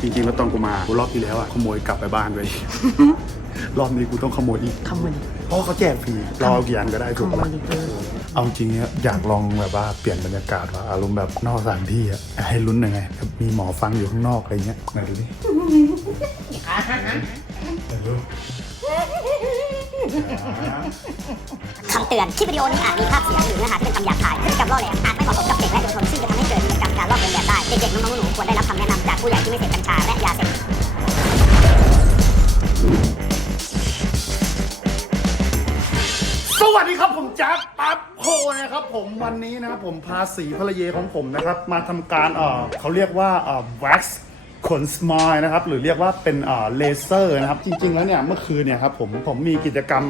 จริงๆแล้วตอนกูมากูรอบที่แล้วอะขโมยกลับไปบ้านไป รอบนี้กูต้องขโมยอีกขโมยเพราะเขาแจกฟรีรอกี่อันก็ได้ถูกขโมปะยดิเออเอาจริงเนี่ยอยากลองแบบว่าเปลี่ยนบรรยากาศว่าอารมณ์แบบนอกสถานที่อะให้ลุ้นหน่อยไงแบบมีหมอฟังอยู่ข้างนอกอะไรเงี้ยไหนดูดิไหนดูคำเตือน คลิปวิดีโอนี้อาจมีภาพเสียงหรือเนื้อหาที่เป็นคำหยาบคายพฤติกรรมล่อแหลมอาจ จากผู้ใหญ่ที่ไม่เสพกัญชาและยาเสพติดสวัสดีครับผมแจ็คปั๊บโคนะครับผมวันนี้นะครับผมพาสีภรรยาของผมนะครับ มาทำการเอ่อเขาเรียกว่าเอ่อ wax ขนสมายนะครับหรือเรียกว่าเป็นเอ่อเลเซอร์นะครับจริง ๆ แล้วเนี่ยเมื่อคืนเนี่ยครับผมผมมีกิจกรรม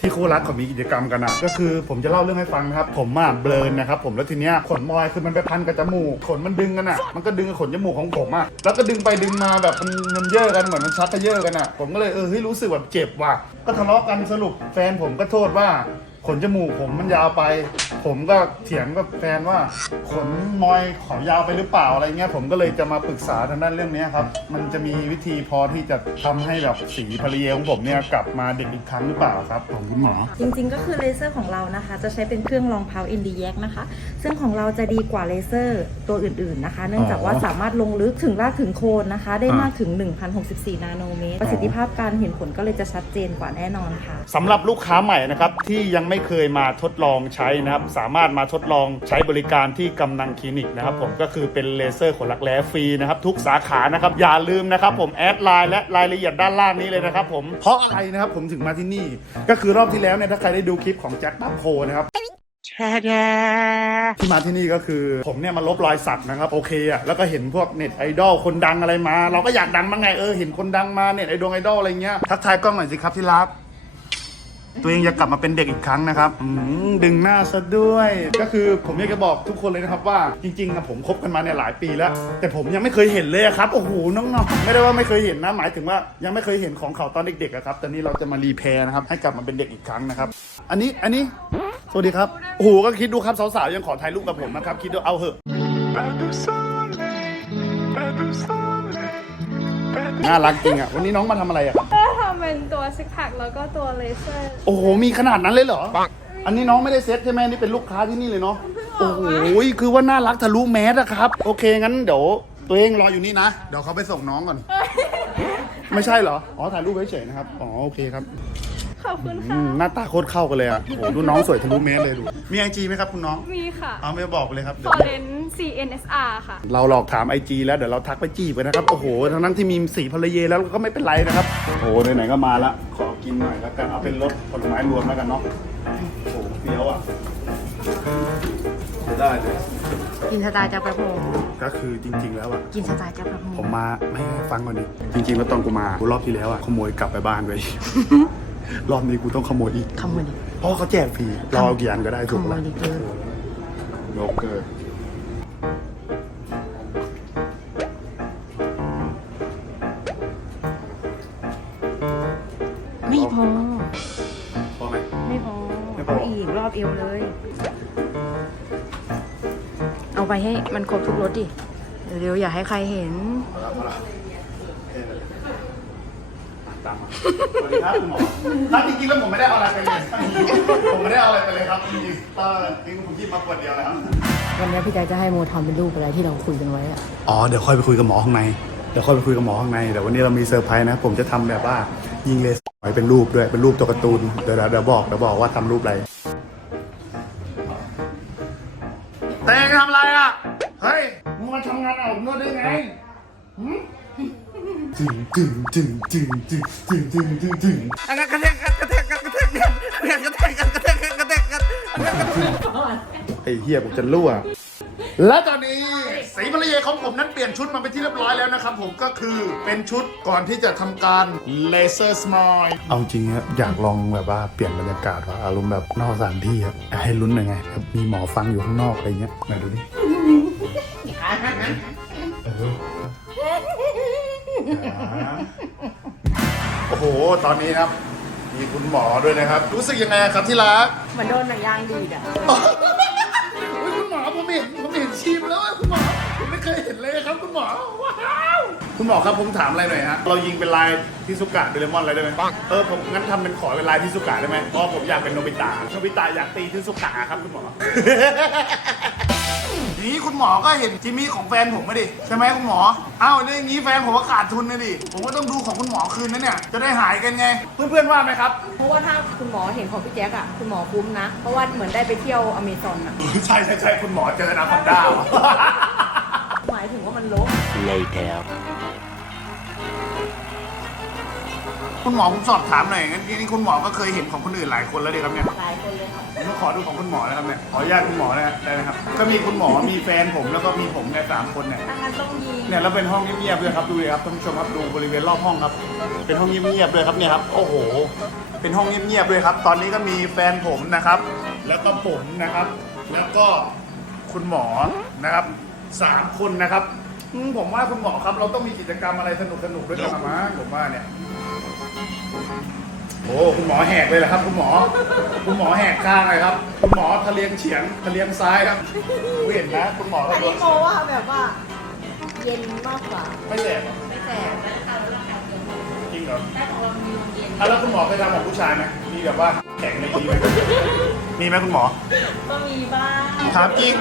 ที่คู่รักเขามีกิจกรรมกันนะก็คือผมจะเล่าเรื่องให้ฟังนะครับผมอะเบลนนะครับผมแล้วทีเนี้ยขนมอยคือมันไปพันกับจมูกขนมันดึงกันอะมันก็ดึงขนจมูกของผมอะแล้วก็ดึงไปดึงมาแบบมันมันเยอะกันเหมือนมันชักกระเยอะกันอะผมก็เลยเออเฮ้ยรู้สึกแบบเจ็บว่ะก็ทะเลาะกันสรุปแฟนผมก็โทษว่า ขนจมูกผมมันยาวไป ผมก็เถียงกับแฟนว่า ขนมอยขอยาวไปหรือเปล่าอะไรเงี้ยผมก็เลยจะมาปรึกษาทางด้านเรื่องเนี้ยครับ มันจะมีวิธีพอที่จะทำให้แบบสีภรรยาของผมเนี่ยกลับมาเด็กอีกครั้งหรือเปล่าครับของคุณหมอ จริงๆก็คือเลเซอร์ของเรานะคะ จะใช้เป็นเครื่องรองเพาอินดีแยกนะคะ ซึ่งของเราจะดีกว่าเลเซอร์ตัวอื่นๆนะคะ เนื่องจากว่าสามารถลงลึกถึงรากถึงโคนนะคะ ได้มากถึง 1,064 นาโนเมตร ประสิทธิภาพการเห็นผลก็เลยจะชัดเจนกว่าแน่นอนค่ะสำหรับลูกค้าใหม่นะครับที่ยังไม่เคยมาทดลองใช้นะครับสามารถมาทดลองใช้บริการที่กำนังคลินิกนะครับผมก็คือเป็นเลเซอร์ขนรักแร้ฟรีนะครับทุกสาขานะครับอย่าลืมนะครับผมแอดไลน์และรายละเอียดด้านล่างนี้เลยนะครับผมเพราะอะไรนะครับผมถึงมาที่นี่ ก็คือรอบที่แล้วเนี่ยถ้าใครได้ดูคลิปของแจ็คบัฟโคนะครับที่มาที่นี่ก็คือผมเนี่ยมาลบรอยสักนะครับโอเคอะแล้วก็เห็นพวกเน็ตไอดอลคนดังอะไรมา เราก็อยากดังบ้างไงเออเห็นคนดังมาเน็ตไอดงไอดอลอะไรเงี้ยทักทายกล้องหน่อยสิครับที่รัก ตัวเองจะกลับมาเป็นเด็กอีกครั้งนะครับอืมดึงหน้าซะด้วย ก็คือผมอยากจะบอกทุกคนเลยนะครับว่าจริงๆอะผมคบกันมาเนี่ยหลายปีแล้ว แต่ผมยังไม่เคยเห็นเลยอะครับโอ้โหน้องๆไม่ได้ว่าไม่เคยเห็นนะหมายถึงว่ายังไม่เคยเห็นของเขาตอนเด็กๆอะครับแต่นี่เราจะมารีแพร์นะครับให้กลับมาเป็นเด็กอีกครั้งนะครับ อันนี้อันนี้สวัสดีครับโอ้โหก็คิดดูครับสาวๆยังขอถ่ายรูปกับผมนะครับคิดดูเอาเหอะ Badu Soleil, Badu Soleil, Badu น่ารักจริงอะวันนี้น้องมาทำอะไรอะครับ เป็นตัวซิกแพคแล้วก็ตัวเลเซอร์ โอ้โห มีขนาดนั้นเลยเหรอ อันนี้น้องไม่ได้เซ็ตใช่ไหมนี่เป็นลูกค้าที่นี่เลยเนาะ โอ้โห คือว่าน่ารักทะลุแมสอะครับ โอเค งั้นเดี๋ยวตัวเองรออยู่นี่นะ เดี๋ยวเขาไปส่งน้องก่อน ไม่ใช่เหรอ อ๋อ ถ่ายรูปเฉยๆนะครับ อ๋อ โอเคครับ ขอบคุณอืค่ะ มหน้าตาโคตรเข้ากันเลยอะโอ้โหดูน้องสวยทะลุเมสเลยดู มีไอจีไหมครับคุณน้อง มีค่ะเอาไม่บอกเลยครับฟเดี๋อยวเรน CNSR ค่ะ เราหลอกถามไอจีแล้วเดี๋ยวเราทักไปจีบกันนะครับ โอ้โห ทั้งนั้นที่มีสีภรรยาแล้วก็ไม่เป็นไรนะครับ โอ้โห ไหนๆก็มาละ ขอกินหน่อยแล้วกัน เอาเป็นรสผลไม้รวมแล้วกันเนาะ โอ้โหเฟี้ยวอะได้เลย กินสไตล์จากประพงก็คือจริง ๆ แล้วอะ กินสไตล์จากประพงผมมาไม่ให้ฟังก่อนดิ จริง ๆ แล้วตอนกูมากูรอบที่แล้วอะขโมยกลับไปบ้านไป รอบนี้กูต้องขโมยอีกขโมยดิเพราะเขาแจกฟรีรอกี่อันก็ได้ขถูกโมปะยดิเออโยเกิร์ตไม่พอ พอไหม ไม่พอไม่พอ เอาอีกรอบเอวเลย เอาไปให้มันครบทุกรสดิเร็วๆอย่าให้ใครเห็นเอาละเอาละเท่เลย ตามมาสวัสดีครับคุณหมอครับจริงๆแล้วผมไม่ได้เอาอะไรไปเลยผมไม่ได้เอาอะไรไปเลยครับจริงๆเออจริงๆผมหยิบมาขวดเดียวเลยครับวันนี้พี่แจ๊คจะให้โมทำเป็นรูปอะไรที่เราคุยกันไว้อะอ๋อเดี๋ยวค่อยไปคุยกับหมอข้างในเดี๋ยวค่อยไปคุยกับหมอข้างในเดี๋ยววันนี้เรามีเซอร์ไพรส์นะ ผมจะทำแบบว่ายิงเลเซอร์ไว้เป็นรูปด้วยเป็นรูปตัวการ์ตูนเดี๋ยวเดี๋ยวเดี๋ยวบอกเดี๋ยวบอกว่าทำรูปอะไรเตงทำอะไรอะเฮ้ยมึงมาทำงานเอานวดได้ไงหืม จึงจึงจึงจึงจึงจึงจึงจึงจึงอันนั้นกระแทกกระแทกกระแทกกระแทกกระแทกกระแทกกระแทกกระแทกไอ้เฮียผมจะรั่วและตอนนี้สีภรรยาของผมนั้นเปลี่ยนชุดมาเป็นที่เรียบร้อยแล้วนะครับผมก็คือเป็นชุดก่อนที่จะทำการเลเซอร์สมอยเอาจริงอะอยากลองแบบว่าเปลี่ยนบรรยากาศว่าอารมณ์แบบนอกสถานที่อะให้ลุ้นหน่อยไงมีหมอฟังอยู่ข้างนอกอะไรเงี้ยไหนดูดิ โอ้โห ตอนนี้ครับ มีคุณหมอด้วยนะครับ รู้สึกยังไงครับที่รัก เหมือนโดนหนังยางดีดอะเฮ้ยคุณหมอผมเห็นผมเห็นชีมแล้วอะคุณหมอผมไม่เคยเห็นเลยครับ คุณหมอว้าวคุณคุณหมอครับผมถามอะไรหน่อยฮะเรายิงเป็นลายพิสุกะเดเรมอนอะไรได้ไหมเออผมงั้นทำเป็นขอเป็นลายพิสุกะได้ไหมเพราะผมอยากเป็นโนบิตะโนบิตะอยากตีพิสุกะครับคุณหมอ นี้คุณหมอก็เห็นจิมมี่ของแฟนผมมาดิใช่ไหมคุณหมออ้าวแล้วอย่างนี้แฟนผมก็ขาดทุนนะดิผมก็ต้องดูของคุณหมอคืนนะเนี่ยจะได้หายกันไง เพื่อนๆว่าไหมครับ เพราะว่าถ้าคุณหมอเห็นของพี่แจ๊คอะคุณหมอคุ้มนะ เพราะว่าเหมือนได้ไปเที่ยวอเมซอนอะใช่ใช่ใช่คุณหมอเจอนาคอนด้า หมายถึงว่ามันลบ คุณหมอผมสอบถามหน่อยงั้นนี่คุณหมอก็เคยเห็นของคนอื่นหลายคนแล้วดิครับเนี่ยหลายคนเลยค่ะผมก็ขอดูของคุณหมอนะครับเนี่ยขออนุญาตคุณหมอนะฮะได้นะครับ ก็มีคุณหมอมีแฟนผมแล้วก็มีผมเนี่ยสามคนเนี่ยถ้างั้นต้องยิงเนี่ยแล้วเป็นห้องเงียบๆด้วยครับดูเลยครับท่านผู้ชมครับดูบริเวณรอบห้องครับ เป็นห้องเงียบๆด้วยครับเนี่ยครับโอ้โห เป็นห้องเงียบๆด้วยครับ ตอนนี้ก็มีแฟนผมนะครับ แล้วก็ผมนะครับ แล้วก็คุณหมอนะครับสามคนนะครับอืมผมว่าคุณหมอครับเราต้องมีกิจกรรมอะไรสนุกๆด้วยกันละมั้งผมว่าเนี่ย โอ้คุณหมอแหกเลยเหรอครับ คุณหมอ คุณหมอแหกข้างเลยครับ คุณหมอทะเลียงเฉียงทะเลียงซ้ายครับเห็นนะคุณหมอก็อันโดนี้นโมว่าแบบว่า เย็นมากกว่า ไม่แสบเหรอไม่แสบและทานแล้วร่างกายเย็นจริงเหรอได้ของเรามีลมเย็นอะแล้วคุณหมอเคยทำของผู้ชายไหมมีแบบว่าแข็งในทีไหมมีไหมคุณหมอ ก็มีบ้างถามจริง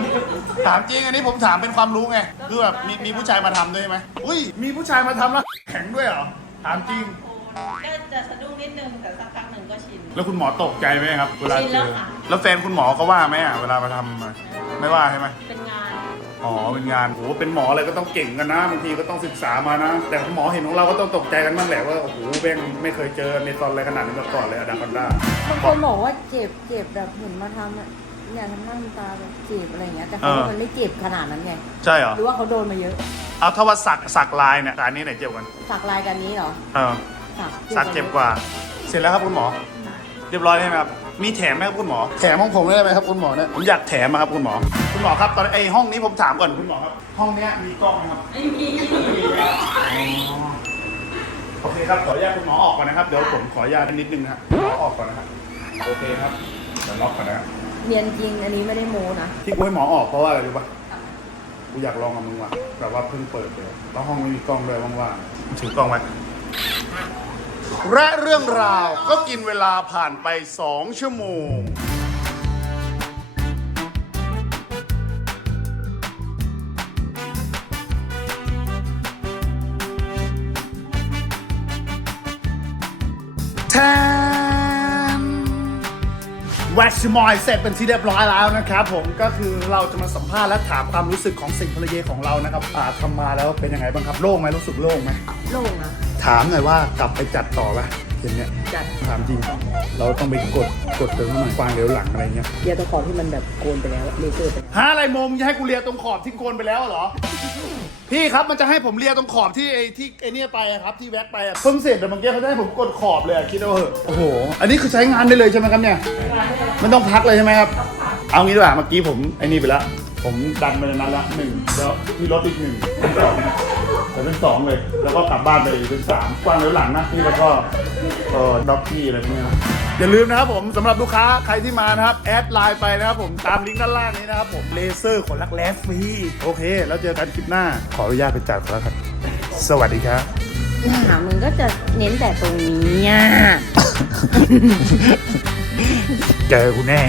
ถามจริงอันนี้ผมถามเป็นความรู้ไง คือแบบมีมีผู้ชายมาทำด้วยไหมอุ้ย มีผู้ชายมาทำแล้วแข็งด้วยเหรอ ถามจริง ก็จะสะดุ้งนิดนึงแต่สักพักหนึ่งก็ชิน แล้วคุณหมอตกใจไหมครับ เวลาชินเจแล้วอค่ะแล้วแฟนคุณหมอเขาว่าไหมอะเวลามาทำอะไม่ว่าใช่ไหม เป็นงาน อ๋อ เป็นงานโอ้โหเป็นหมออะไรก็ต้องเก่งกันนะ บางทีก็ต้องศึกษามานะ แต่หมอเห็นของเราก็ต้องตกใจกันบ้างแหละว่า โอ้โหแม่งไม่เคยเจอเมตอนอะไรขนาดนี้มาก่อนเลยอะดาคอนด้าบางคนบอกว่าเจ็บเจ็บแบบเห็นมาทำอะเนี่ยทำหน้าทำตาแบบเจ็บอะไรอย่างเงี้ยแต่เขาว่ามันไม่เจ็บขนาดนั้นไงใช่เหรอหรือว่าเขาโดนมาเยอะ เอาถ้าว่าสักสักลายเนี่ย การนี้ไหนเจ็บกัน สักลายกันนี้เหรอ เออ สักสักเจ็บกว่า เสร็จแล้วครับคุณหมอ เรียบร้อยใช่ไหมครับ มีแถมไหมครับคุณหมอ แถมของผมได้ไหมครับคุณหมอเนี่ย ผมอยากแถมอะครับคุณหมอ คุณหมอครับตอนไอห้องนี้ผมถามก่อนคุณหมอครับ ห้องเนี้ยมีกล้องไหมครับ ไม่มีโอเคครับ ขออนุญาตคุณหมอออกก่อนนะครับ เดี๋ยวผมขออนุญาตนิดนึงนะครับคุณหมอออกก่อนนะครับ โอเคครับเดี๋ยวล็อกก่อนนะครับ เนียนจริงอันนี้ไม่ได้โมนะ ที่กูให้หมอออกเพราะว่าอะไรรู้ปะกูอยากลองกับมึงว่ะแบบว่าเพิ่งเปิดเลย แล้วห้องไม่มีกล้องด้วยว่างๆถือกล้องไว้ และเรื่องราวก็กินเวลาผ่านไป 2 ชั่วโมง แทนแว็กซ์มอยเสร็จเป็นที่เรียบร้อยแล้วนะครับผมก็คือเราจะมาสัมภาษณ์และถามความรู้สึกของสิ่งภรรยาของเรานะครับอ่าทำมาแล้วเป็นยังไงบ้างครับโล่งไหมรู้สึกโล่งไหม โล่งนะ ถามหน่อยว่ากลับไปจัดต่อปะอย่างเนี้ยจัดถามจริง เราต้องไปกดกดเติมหน่อยฟางเดี๋ยวหลังอะไรเงี้ยเดียวตัวขอที่มันแบบโกนไปแล้วเลเซอร์ไปหาอะไรโมมจะให้กูเลียตรงขอบที่โกนไปแล้วเหรอ พี่ครับมันจะให้ผมเลียตรงขอบที่ไอ้ที่ไอ้เนี่ยไปอะครับที่แว็กไปอะเพิ่งเสร็จแต่เมื่อกี้เขาจะให้ผมกดขอบเลยอะคิดเอาเหอะโอ้โห อันนี้คือใช้งานได้เลยใช่ไหมครับเนี่ยไม่ต้องพักเลยใช่ไหมครับ เอางี้ดีกว่าเมื่อกี้ผมไอ้นี่ไปแล้ว ผมดันไปในนั้นละหนึ่งแล้วมีรถอีกหนึ่งเป็นสองแต่เป็นสองเลย แล้วก็กลับบ้านไปอีกเป็นสามกว้างเลี้ยวหลังนะนี่แล้วก็เออด็อกกี้อะไรพวกเนี้ยนะอย่าลืมนะครับผมสำหรับลูกค้าใครที่มานะครับ แอดไลน์ไปนะครับผมตามลิงก์ด้านล่างนี้นะครับผมเลเซอร์ขนลักแร้ฟรีโอเค แล้วเจอกันคลิปหน้า ขออนุญาตไปจัดก่อนแล้วครับ สวัสดีครับ หามึงก็จะเน้นแต่ตรงนี้อะ เจอกูแน่